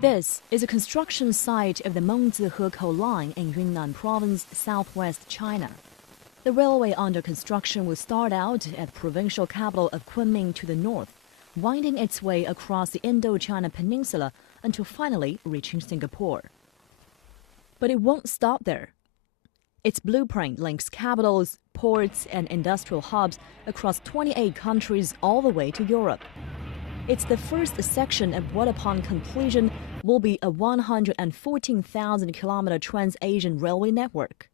This is a construction site of the Mengzi-Hekou Line in Yunnan Province, southwest China. The railway under construction will start out at the provincial capital of Kunming to the north, winding its way across the Indochina Peninsula until finally reaching Singapore. But it won't stop there. Its blueprint links capitals, ports, and industrial hubs across 28 countries all the way to Europe. It's the first section of what, upon completion, will be a 114,000-kilometer Trans-Asian railway network.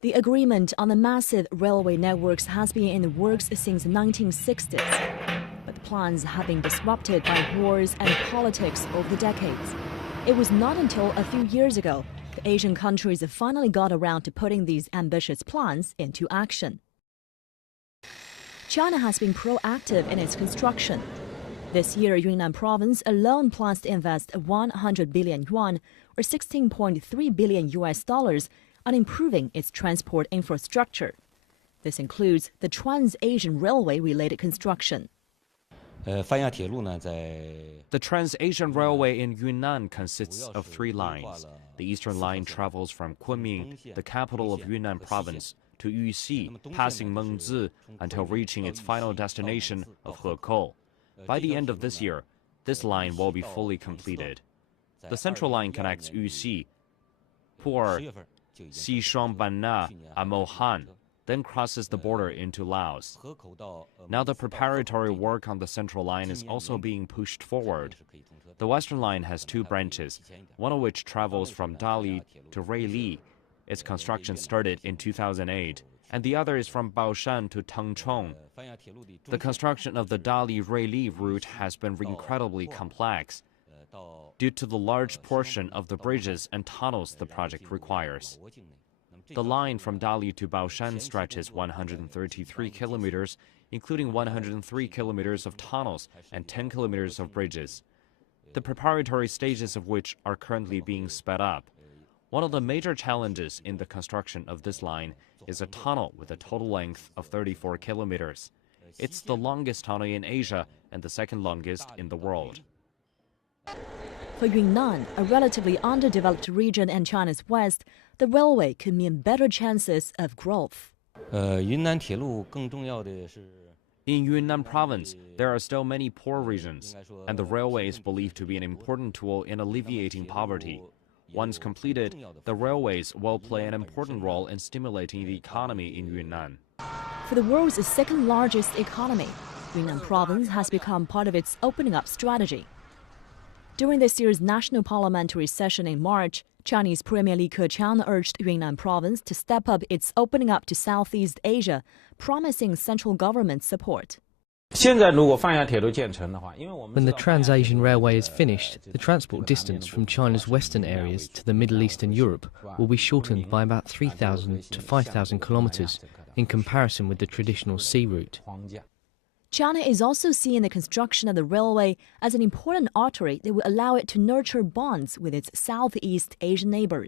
The agreement on the massive railway networks has been in the works since the 1960s, but the plans have been disrupted by wars and politics over the decades. It was not until a few years ago the Asian countries finally got around to putting these ambitious plans into action. China has been proactive in its construction. This year, Yunnan Province alone plans to invest 100 billion yuan, or $16.3 billion on improving its transport infrastructure. This includes the Trans-Asian Railway-related construction. The Trans-Asian Railway in Yunnan consists of 3 lines. The eastern line travels from Kunming, the capital of Yunnan Province, to Yuxi, passing Mengzi until reaching its final destination of Hekou. By the end of this year, this line will be fully completed. The central line connects Yuxi, Pu'er, Xishuangbanna, and Mohan, then crosses the border into Laos. Now the preparatory work on the central line is also being pushed forward. The western line has 2 branches, one of which travels from Dali to Ruili. Its construction started in 2008, and the other is from Baoshan to Tengchong. The construction of the Dali-Ruili route has been incredibly complex due to the large portion of the bridges and tunnels the project requires. The line from Dali to Baoshan stretches 133 kilometers, including 103 kilometers of tunnels and 10 kilometers of bridges, the preparatory stages of which are currently being sped up. One of the major challenges in the construction of this line is a tunnel with a total length of 34 kilometers. It's the longest tunnel in Asia and the second longest in the world. For Yunnan, a relatively underdeveloped region in China's west, the railway could mean better chances of growth. In Yunnan Province, there are still many poor regions, and the railway is believed to be an important tool in alleviating poverty. Once completed, the railways will play an important role in stimulating the economy in Yunnan. For the world's second-largest economy, Yunnan Province has become part of its opening up strategy. During this year's national parliamentary session in March, Chinese Premier Li Keqiang urged Yunnan Province to step up its opening up to Southeast Asia, promising central government support. When the Trans-Asian Railway is finished, the transport distance from China's western areas to the Middle East and Europe will be shortened by about 3,000 to 5,000 kilometers in comparison with the traditional sea route. China is also seeing the construction of the railway as an important artery that will allow it to nurture bonds with its Southeast Asian neighbors.